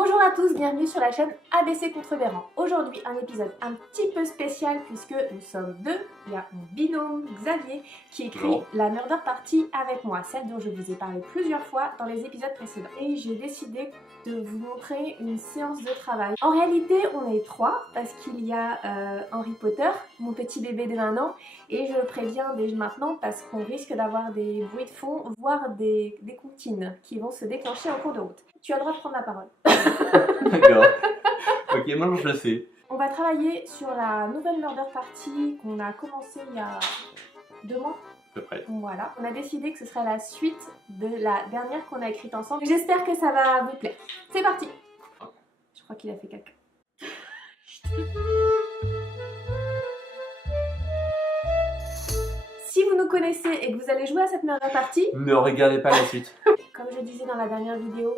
Bonjour à tous, bienvenue sur la chaîne ABC Contrevérant. Aujourd'hui un épisode un petit peu spécial puisque nous sommes deux. Il y a mon binôme Xavier qui écrit la Murder Party avec moi, celle dont je vous ai parlé plusieurs fois dans les épisodes précédents. Et j'ai décidé de vous montrer une séance de travail. En réalité on est trois parce qu'il y a Harry Potter, mon petit bébé de 1 an, et je le préviens dès maintenant parce qu'on risque d'avoir des bruits de fond, voire des comptines qui vont se déclencher en cours de route. Tu as le droit de prendre la parole. D'accord. Ok, maintenant je le sais. On va travailler sur la nouvelle Murder Party qu'on a commencé il y a 2 mois. À peu près. Voilà, on a décidé que ce serait la suite de la dernière qu'on a écrite ensemble. J'espère que ça va vous plaire. C'est parti. Je crois qu'il a fait caca. Si vous nous connaissez et que vous allez jouer à cette Murder Party, ne regardez pas la suite. Comme je disais dans la dernière vidéo,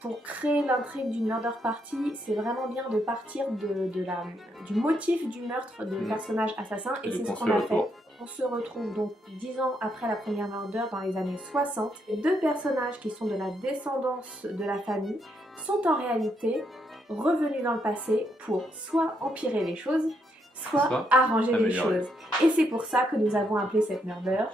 pour créer l'intrigue d'une Murder Party, c'est vraiment bien de partir du motif du meurtre de personnage assassin, et c'est ce qu'on a fait. On se retrouve donc 10 ans après la première murder dans les années 60. Les 2 personnages qui sont de la descendance de la famille sont en réalité revenus dans le passé pour soit empirer les choses, soit arranger les choses. Et c'est pour ça que nous avons appelé cette murder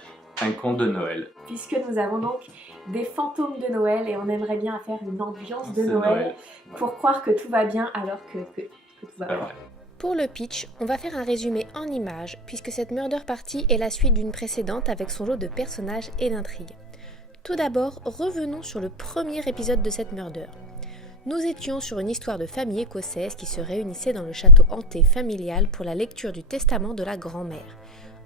un conte de Noël. Puisque nous avons donc des fantômes de Noël et on aimerait bien faire une ambiance de Noël pour croire que tout va bien alors que tout va mal. Pour le pitch, on va faire un résumé en images puisque cette Murder Party est la suite d'une précédente avec son lot de personnages et d'intrigues. Tout d'abord, revenons sur le premier épisode de cette Murder. Nous étions sur une histoire de famille écossaise qui se réunissait dans le château hanté familial pour la lecture du testament de la grand-mère.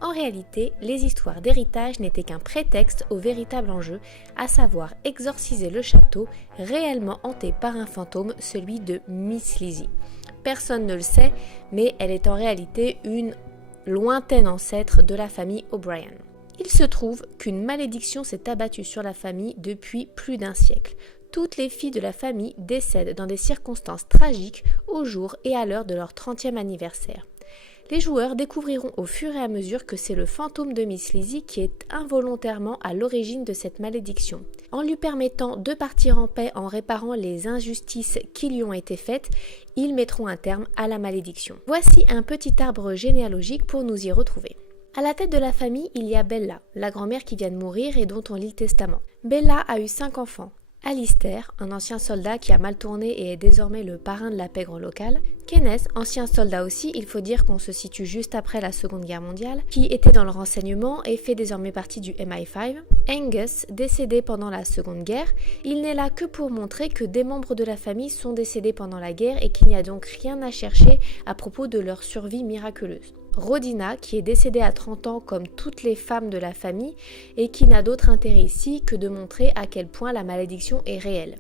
En réalité, les histoires d'héritage n'étaient qu'un prétexte au véritable enjeu, à savoir exorciser le château réellement hanté par un fantôme, celui de Miss Lizzie. Personne ne le sait, mais elle est en réalité une lointaine ancêtre de la famille O'Brien. Il se trouve qu'une malédiction s'est abattue sur la famille depuis plus d'1 siècle. Toutes les filles de la famille décèdent dans des circonstances tragiques au jour et à l'heure de leur 30e anniversaire. Les joueurs découvriront au fur et à mesure que c'est le fantôme de Miss Lizzie qui est involontairement à l'origine de cette malédiction. En lui permettant de partir en paix en réparant les injustices qui lui ont été faites, ils mettront un terme à la malédiction. Voici un petit arbre généalogique pour nous y retrouver. À la tête de la famille, il y a Bella, la grand-mère qui vient de mourir et dont on lit le testament. Bella a eu 5 enfants. Alistair, un ancien soldat qui a mal tourné et est désormais le parrain de la pègre locale. Kenneth, ancien soldat aussi, il faut dire qu'on se situe juste après la Seconde Guerre mondiale, qui était dans le renseignement et fait désormais partie du MI5. Angus, décédé pendant la Seconde Guerre, il n'est là que pour montrer que des membres de la famille sont décédés pendant la guerre et qu'il n'y a donc rien à chercher à propos de leur survie miraculeuse. Rodina, qui est décédée à 30 ans comme toutes les femmes de la famille et qui n'a d'autre intérêt ici que de montrer à quel point la malédiction est réelle.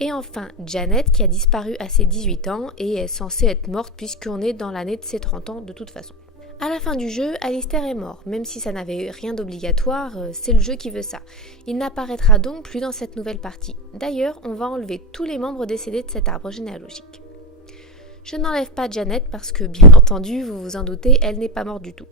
Et enfin Janet, qui a disparu à ses 18 ans et est censée être morte puisqu'on est dans l'année de ses 30 ans de toute façon. À la fin du jeu, Alistair est mort, même si ça n'avait rien d'obligatoire, c'est le jeu qui veut ça. Il n'apparaîtra donc plus dans cette nouvelle partie. D'ailleurs, on va enlever tous les membres décédés de cet arbre généalogique. Je n'enlève pas Janet parce que, bien entendu, vous vous en doutez, elle n'est pas morte du tout.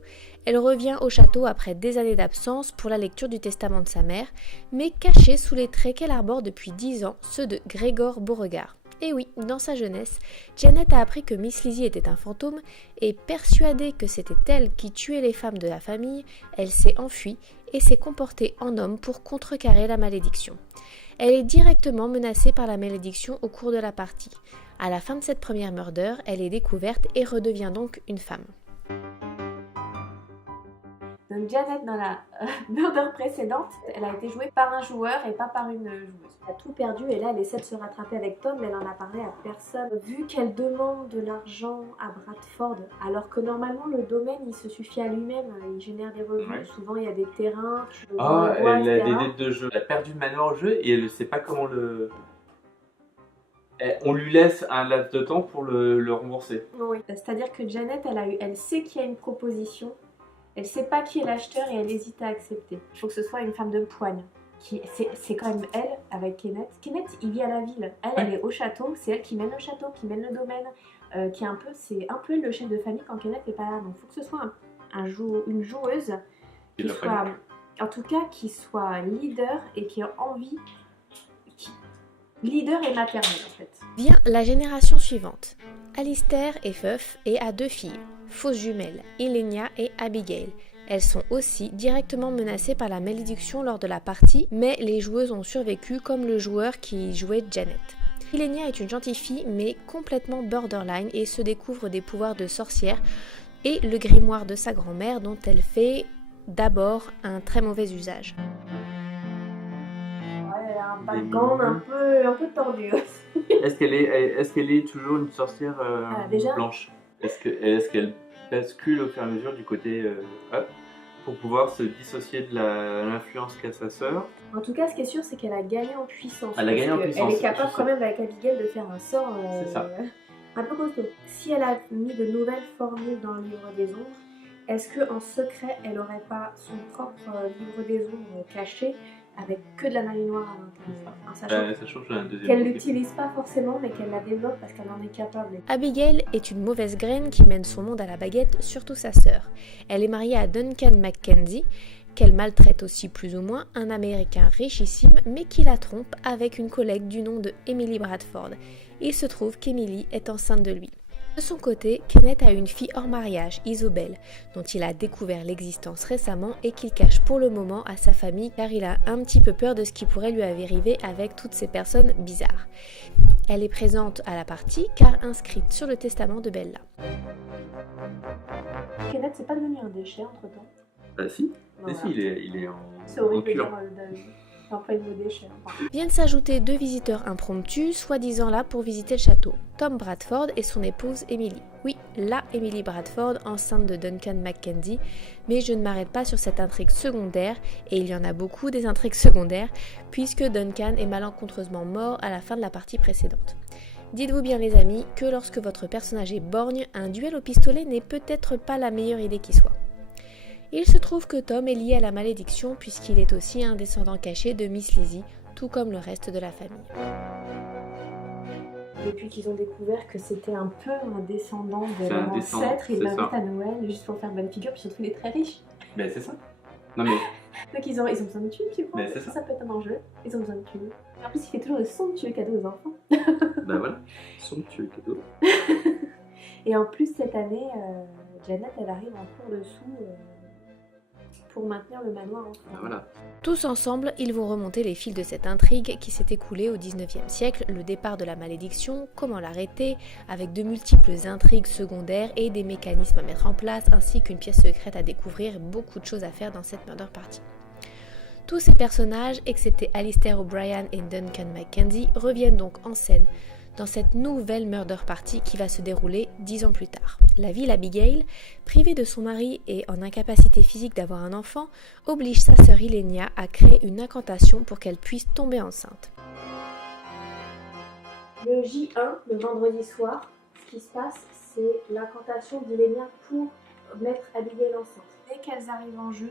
Elle revient au château après des années d'absence pour la lecture du testament de sa mère, mais cachée sous les traits qu'elle arbore depuis 10 ans, ceux de Grégor Beauregard. Et oui, dans sa jeunesse, Janet a appris que Miss Lizzie était un fantôme et persuadée que c'était elle qui tuait les femmes de la famille, elle s'est enfuie et s'est comportée en homme pour contrecarrer la malédiction. Elle est directement menacée par la malédiction au cours de la partie. À la fin de cette première murder, elle est découverte et redevient donc une femme. Donc Janet, dans la murder précédente, elle a été jouée par un joueur et pas par une joueuse. Elle a tout perdu et là elle essaie de se rattraper avec Tom, mais elle en a parlé à personne. Vu qu'elle demande de l'argent à Bradford, alors que normalement le domaine il se suffit à lui-même, il génère des revenus, souvent il y a des terrains, elle a des dettes de jeu. Elle a perdu le manoir au jeu et elle ne sait pas comment le... On lui laisse un laps de temps pour le rembourser. Oui, c'est-à-dire que Janet, elle sait qu'il y a une proposition, elle sait pas qui est l'acheteur et elle hésite à accepter. Il faut que ce soit une femme de poigne. C'est quand même elle avec Kenneth. Kenneth, il vit à la ville. Elle est au château, c'est elle qui mène le château, qui mène le domaine, c'est un peu elle le chef de famille quand Kenneth n'est pas là. Donc il faut que ce soit une joueuse qui soit, en tout cas, qui soit leader et qui a envie. leader et maternelle en fait. Vient la génération suivante. Alistair est veuf et a 2 filles, fausses jumelles, Ilenia et Abigail. Elles sont aussi directement menacées par la malédiction lors de la partie, mais les joueuses ont survécu comme le joueur qui jouait Janet. Ilenia est une gentille fille mais complètement borderline et se découvre des pouvoirs de sorcière et le grimoire de sa grand-mère dont elle fait d'abord un très mauvais usage. Ouais, elle a un background un peu tordu aussi. Est-ce qu'elle est toujours une sorcière déjà blanche? Est-ce qu'elle bascule au fur et à mesure du côté pour pouvoir se dissocier de l'influence qu'a sa sœur? En tout cas, ce qui est sûr, c'est qu'elle a gagné en puissance. Elle a gagné en puissance. Elle est capable quand même avec Abigail de faire un sort un peu costaud. Si elle a mis de nouvelles formules dans le livre des ombres, est-ce qu'en secret, elle n'aurait pas son propre livre des ombres caché avec que de la magie noire à l'intérieur, sachant qu'elle l'utilise pas forcément, mais qu'elle la développe parce qu'elle en est capable. Abigail est une mauvaise graine qui mène son monde à la baguette, surtout sa sœur. Elle est mariée à Duncan Mackenzie, qu'elle maltraite aussi plus ou moins, un Américain richissime, mais qui la trompe avec une collègue du nom de Emily Bradford. Il se trouve qu'Emily est enceinte de lui. De son côté, Kenneth a une fille hors mariage, Isobel, dont il a découvert l'existence récemment et qu'il cache pour le moment à sa famille car il a un petit peu peur de ce qui pourrait lui arriver avec toutes ces personnes bizarres. Elle est présente à la partie car inscrite sur le testament de Bella. Kenneth, c'est pas devenu un déchet entre temps? Bah si, voilà. Si, il est en c'est horrible de dire pas le mot déchet. Viennent s'ajouter 2 visiteurs impromptus, soi-disant là pour visiter le château. Tom Bradford et son épouse Emily. Oui, la Emily Bradford, enceinte de Duncan Mackenzie, mais je ne m'arrête pas sur cette intrigue secondaire, et il y en a beaucoup des intrigues secondaires, puisque Duncan est malencontreusement mort à la fin de la partie précédente. Dites-vous bien les amis, que lorsque votre personnage est borgne, un duel au pistolet n'est peut-être pas la meilleure idée qui soit. Il se trouve que Tom est lié à la malédiction puisqu'il est aussi un descendant caché de Miss Lizzie, tout comme le reste de la famille. Depuis qu'ils ont découvert que c'était un peu un descendant de leur ancêtre, ils l'invitent à Noël juste pour faire bonne figure, puis surtout il est très riche. Mais c'est ça. Non mais... Donc ils ont besoin de thunes, tu vois. Mais c'est ça. Ça peut être un enjeu. Ils ont besoin de thunes. En plus, il fait toujours de somptueux cadeaux aux enfants. Bah voilà, somptueux cadeaux. Et en plus, cette année, Janet, elle arrive en cours de sous pour maintenir le manoir en France. Voilà. Tous ensemble, ils vont remonter les fils de cette intrigue qui s'est écoulée au 19e siècle, le départ de la malédiction, comment l'arrêter, avec de multiples intrigues secondaires et des mécanismes à mettre en place, ainsi qu'une pièce secrète à découvrir, beaucoup de choses à faire dans cette murder party. Tous ces personnages, excepté Alistair O'Brien et Duncan Mackenzie, reviennent donc en scène dans cette nouvelle murder party qui va se dérouler 10 ans plus tard. La ville Abigail, privée de son mari et en incapacité physique d'avoir un enfant, oblige sa sœur Ilenia à créer une incantation pour qu'elle puisse tomber enceinte. Le J1, le vendredi soir, ce qui se passe, c'est l'incantation d'Ilenia pour mettre Abigail enceinte. Dès qu'elles arrivent en jeu,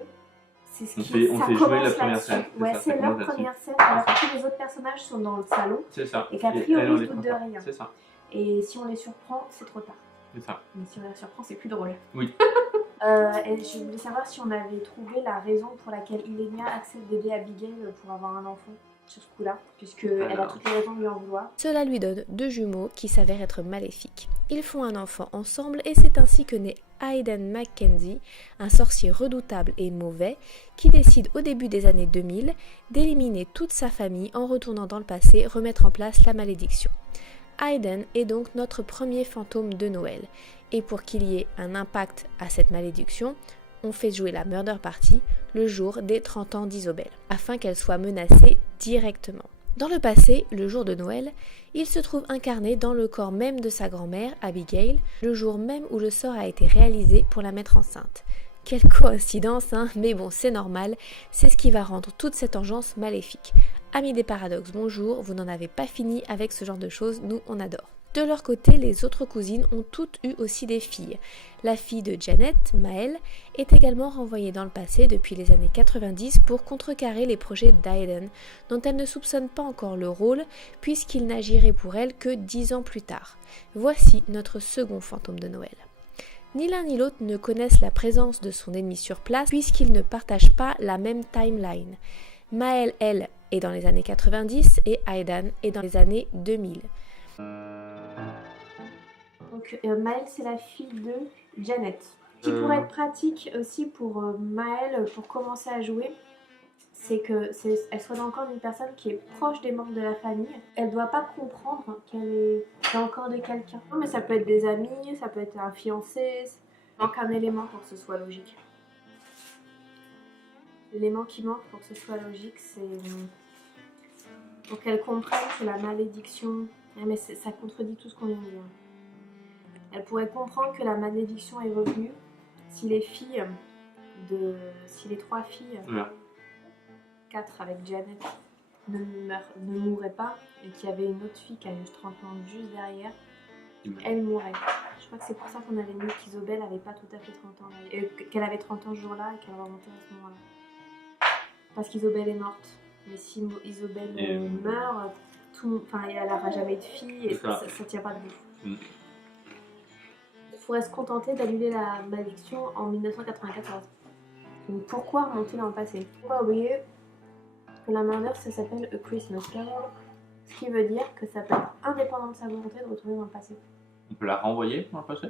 c'est ce qui on fait jouer la première scène. Ouais, c'est leur première scène, alors que tous les autres personnages sont dans le salon. C'est ça. Et qu'a priori, ils se doutent de rien. C'est ça. Et si on les surprend, c'est trop tard. C'est ça. Mais si on les surprend, c'est plus drôle. Oui. Et je voulais savoir si on avait trouvé la raison pour laquelle Ilenia accepte d'aider Abigail pour avoir un enfant sur ce coup-là, puisqu'elle a toutes les raisons de lui en vouloir. Cela lui donne 2 jumeaux qui s'avèrent être maléfiques. Ils font un enfant ensemble et c'est ainsi que naît Aidan Mackenzie, un sorcier redoutable et mauvais, qui décide au début des années 2000 d'éliminer toute sa famille en retournant dans le passé remettre en place la malédiction. Aidan est donc notre premier fantôme de Noël, et pour qu'il y ait un impact à cette malédiction, on fait jouer la murder party le jour des 30 ans d'Isobel, afin qu'elle soit menacée directement. Dans le passé, le jour de Noël, il se trouve incarné dans le corps même de sa grand-mère, Abigail, le jour même où le sort a été réalisé pour la mettre enceinte. Quelle coïncidence, hein, mais bon, c'est normal, c'est ce qui va rendre toute cette engeance maléfique. Amis des paradoxes, bonjour, vous n'en avez pas fini avec ce genre de choses, nous on adore. De leur côté, les autres cousines ont toutes eu aussi des filles. La fille de Janet, Maëlle, est également renvoyée dans le passé depuis les années 90 pour contrecarrer les projets d'Aidan, dont elle ne soupçonne pas encore le rôle, puisqu'il n'agirait pour elle que 10 ans plus tard. Voici notre second fantôme de Noël. Ni l'un ni l'autre ne connaissent la présence de son ennemi sur place, puisqu'ils ne partagent pas la même timeline. Maëlle, elle, est dans les années 90 et Aidan est dans les années 2000. Donc Maëlle, c'est la fille de Janet. Ce qui pourrait être pratique aussi pour Maëlle, pour commencer à jouer, c'est qu'elle soit encore une personne qui est proche des membres de la famille. Elle ne doit pas comprendre qu'elle est encore de quelqu'un. Non, mais ça peut être des amis, ça peut être un fiancé. Il manque un élément pour que ce soit logique. L'élément qui manque pour que ce soit logique, c'est pour qu'elle comprenne que la malédiction... Mais ça contredit tout ce qu'on vient de dire. Elle pourrait comprendre que la malédiction est revenue si les trois filles... 4 avec Janet ne mourrait pas et qu'il y avait une autre fille qui a juste 30 ans juste derrière, elle mourrait. Je crois que c'est pour ça qu'on avait mis qu'Isobel n'avait pas tout à fait 30 ans, qu'elle avait 30 ans ce jour-là et qu'elle va remonter à ce moment-là. Parce qu'Isobel est morte. Mais si Isobel meurt, elle n'aura jamais de fille et ça ne tient pas debout. Il faudrait se contenter d'annuler la malédiction en 1994. Donc pourquoi remonter dans le passé? On va oublier que la murder, ça s'appelle A Christmas Carol, ce qui veut dire que ça peut être indépendant de sa volonté de retourner dans le passé. On peut la renvoyer dans le passé?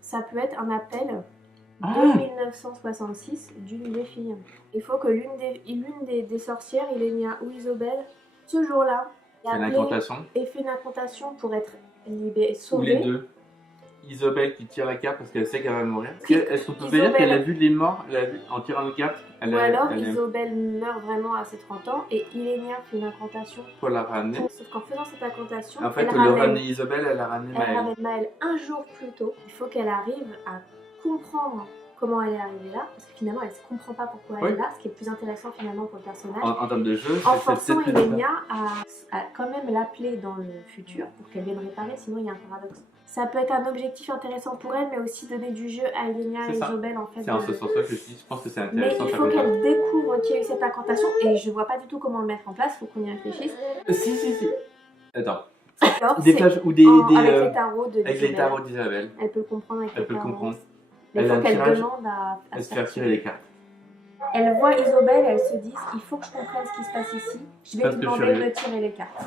Ça peut être un appel de 1966 d'une des filles. Il faut que l'une des sorcières, Ilenia ou Isobel, ce jour-là, ait fait une incantation pour être sauvée. Ou les deux. Isobel qui tire la carte parce qu'elle sait qu'elle va mourir. Est-ce qu'on peut dire qu'elle a vu les morts en tirant une carte? Ou alors Isobel meurt vraiment à ses 30 ans et Ilenia fait une incantation pour la ramener. Sauf qu'en faisant cette incantation, en fait, au lieu de ramener Isobel, elle a ramené Maëlle. Elle ramène Maëlle un jour plus tôt. Il faut qu'elle arrive à comprendre comment elle est arrivée là, parce que finalement elle ne comprend pas pourquoi elle est là, ce qui est le plus intéressant finalement pour le personnage. En termes de jeu, en forçant Ilenia à quand même l'appeler dans le futur pour qu'elle vienne réparer, sinon il y a un paradoxe. Ça peut être un objectif intéressant pour elle, mais aussi donner du jeu à Ilenia et Isobel en fait. C'est en ce sens-là que je pense que c'est intéressant. Mais il faut qu'elle découvre qu'il y a eu cette incantation et je vois pas du tout comment le mettre en place, il faut qu'on y réfléchisse. Si. Attends. Alors, des pages ou avec les tarots d'Isabelle. Elle peut le comprendre avec les tarots. Elle peut le comprendre. Mais il faut qu'elle demande à se faire tirer les cartes. Elle voit Isobel, elle se dit il faut que je comprenne ce qui se passe ici. Je vais lui demander de tirer les cartes.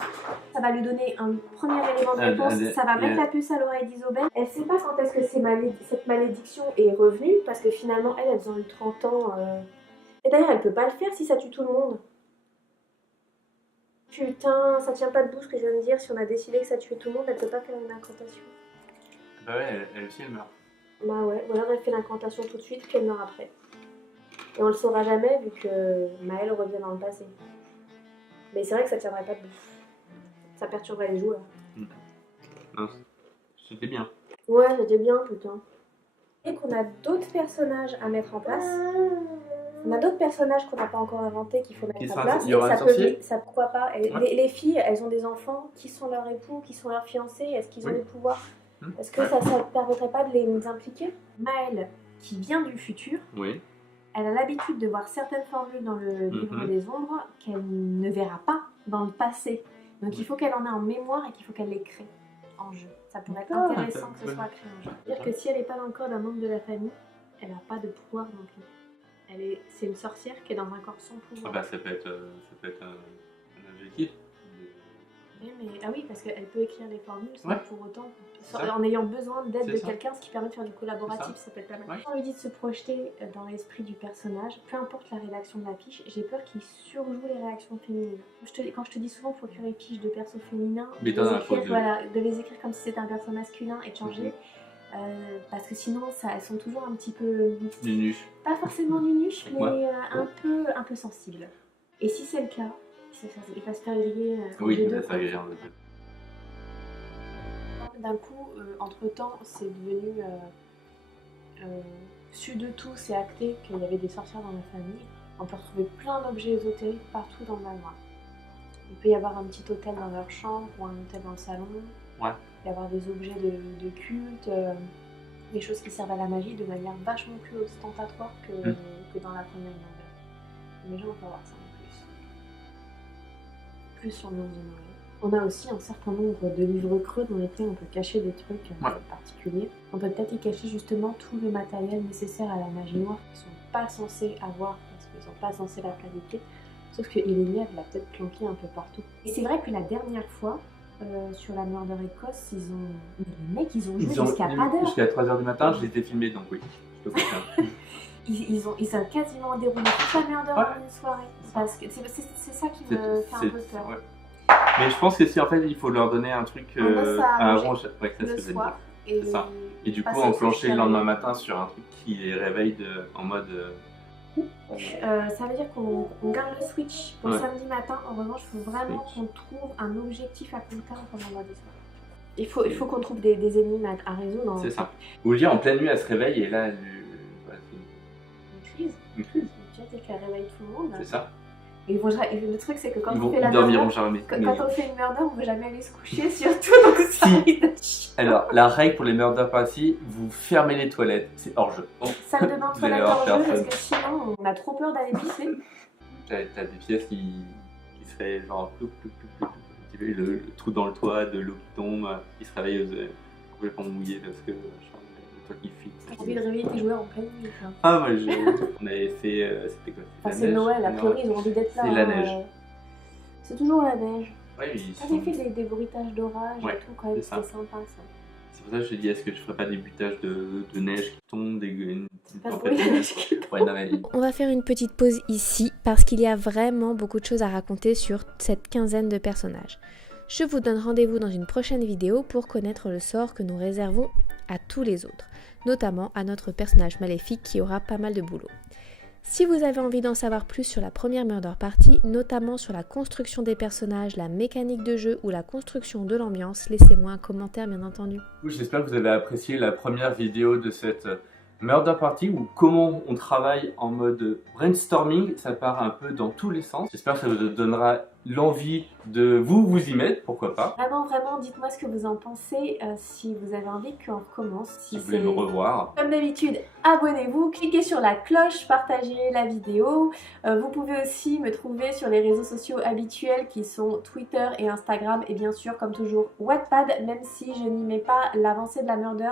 Ça va lui donner un premier élément de réponse. Ça va mettre la puce à l'oreille d'Isobel. Elle ne sait pas quand est-ce que cette malédiction est revenue parce que finalement elles ont eu 30 ans. Et d'ailleurs elle peut pas le faire si ça tue tout le monde. Putain, ça tient pas debout ce que je viens de dire. Si on a décidé que ça tuait tout le monde, elle peut pas faire une incantation. Bah ouais, elle aussi elle meurt. Bah ouais, ou alors elle fait l'incantation tout de suite puis elle meurt après. Et on le saura jamais vu que Maëlle revient dans le passé. Mais c'est vrai que ça tiendrait pas debout. Ça perturberait les joueurs. Non, c'était bien. Ouais, c'était bien, putain. Et qu'on a d'autres personnages à mettre en place. On a d'autres personnages qu'on n'a pas encore inventés qu'il faut mettre en place. Il y aura un sorcier ? Ça pourquoi pas. Les filles, elles ont des enfants. Qui sont leurs époux? Qui sont leurs fiancés? Est-ce qu'ils ont des pouvoirs? Est-ce que ça ne permettrait pas de les impliquer? Maëlle, qui vient du futur, elle a l'habitude de voir certaines formules dans le livre des ombres qu'elle ne verra pas dans le passé. Donc il faut qu'elle en ait en mémoire et qu'il faut qu'elle les crée en jeu. Ça pourrait être intéressant que ce soit créé en jeu. C'est-à-dire que si elle n'est pas dans le corps d'un membre de la famille, elle n'a pas de pouvoir non plus. C'est une sorcière qui est dans un corps sans pouvoir. Ah bah ça peut être un objectif. Ah oui, parce qu'elle peut écrire les formules sans pour autant, en ayant besoin d'aide de quelqu'un, ce qui permet de faire du collaboratif, ça peut être pas mal. Quand on lui dit de se projeter dans l'esprit du personnage, peu importe la rédaction de la fiche, j'ai peur qu'il surjoue les réactions féminines. Quand je te dis souvent qu'il faut écrire les fiches de persos féminins, de les écrire comme si c'était un perso masculin et de changer. Parce que sinon, elles sont toujours un petit peu... Nunuche. Pas forcément nunuche, mais un peu sensible. Et si c'est le cas, il va se faire griller en deux. D'un coup, entre-temps, c'est devenu... su de tout, c'est acté qu'il y avait des sorcières dans la famille. On peut retrouver plein d'objets ésotériques partout dans le manoir. Il peut y avoir un petit hôtel dans leur chambre ou un hôtel dans le salon. Il peut y avoir des objets de culte, des choses qui servent à la magie de manière vachement plus ostentatoire que dans la première nouvelle. Mais on peut voir ça en plus sur l'ambiance de Noël. On a aussi un certain nombre de livres creux dans lesquels on peut cacher des trucs particuliers. On peut peut-être y cacher justement tout le matériel nécessaire à la magie noire qu'ils ne sont pas censés avoir parce qu'ils ne sont pas censés la planifier. Sauf que Eleni, elle l'a peut-être planqué un peu partout. Et c'est vrai que la dernière fois, sur la Murder Écosse, les mecs, ils ont joué jusqu'à pas d'heure. Jusqu'à 3h du matin, je les ai filmés, donc oui, je te confirme. Ils ont quasiment déroulé toute la Murder en une soirée. Parce que c'est ça qui me fait un peu peur. Ouais. Mais je pense que si en fait il faut leur donner un truc, un ronge, ouais, le soir. C'est ça. Et du coup enclencher le lendemain matin sur un truc qui les réveille en mode... ça veut dire qu'on garde le switch pour samedi matin. En revanche, il faut vraiment qu'on trouve un objectif à court terme pour vendredi soir. Il faut qu'on trouve des énigmes à résoudre. C'est ça. Ou dire en pleine nuit elle se réveille et là une crise. Tu vois, qu'elle réveille tout le monde. C'est ça. Et le truc, c'est que quand on fait la murder, quand on fait une murder, on ne veut jamais aller se coucher, surtout. Donc ça Alors, la règle pour les murder parties, vous fermez les toilettes, c'est hors jeu. Salle de bain, toilette hors jeu, parce que sinon, on a trop peur d'aller pisser. T'as des pièces qui seraient genre le trou dans le toit, de l'eau qui tombe, qui se réveille complètement mouillé parce que toi qui filme. J'ai envie de réveiller tes joueurs en pleine nuit. Ah ouais, on avait fait, c'était quoi? Enfin, c'est Noël, a priori ils ont envie d'être là. C'est la neige. C'est toujours la neige. Ouais, t'avais fait des bruitages d'orage et tout quand même, c'était sympa ça. C'est pour ça que je te dis, est-ce que je ferais pas des bruitages de neige qui tombent, pas de bruit de neige qui tombe. Ouais, non, mais... On va faire une petite pause ici parce qu'il y a vraiment beaucoup de choses à raconter sur cette quinzaine de personnages. Je vous donne rendez-vous dans une prochaine vidéo pour connaître le sort que nous réservons à tous les autres, notamment à notre personnage maléfique qui aura pas mal de boulot. Si vous avez envie d'en savoir plus sur la première Murder Party, notamment sur la construction des personnages, la mécanique de jeu ou la construction de l'ambiance, laissez-moi un commentaire bien entendu. J'espère que vous avez apprécié la première vidéo de cette Murder Party ou comment on travaille en mode brainstorming. Ça part un peu dans tous les sens. J'espère que ça vous donnera l'envie de vous y mettre, pourquoi pas. Vraiment, dites-moi ce que vous en pensez, si vous avez envie qu'on recommence. Si vous voulez me revoir. Comme d'habitude, abonnez-vous, cliquez sur la cloche, partagez la vidéo. Vous pouvez aussi me trouver sur les réseaux sociaux habituels qui sont Twitter et Instagram. Et bien sûr, comme toujours, Wattpad, même si je n'y mets pas l'avancée de la Murder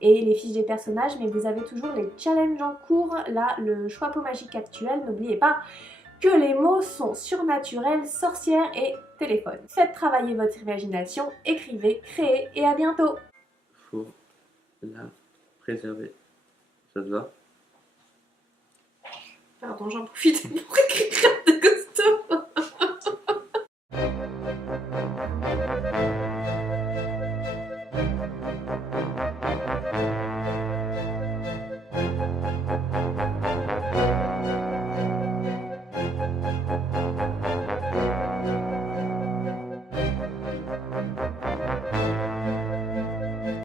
et les fiches des personnages. Mais vous avez toujours les challenges en cours, là, le choix pot magique actuel. N'oubliez pas que les mots sont surnaturels, sorcière et téléphone. Faites travailler votre imagination, écrivez, créez et à bientôt. Faut la préserver. Ça te va? Pardon, j'en profite pour écrire.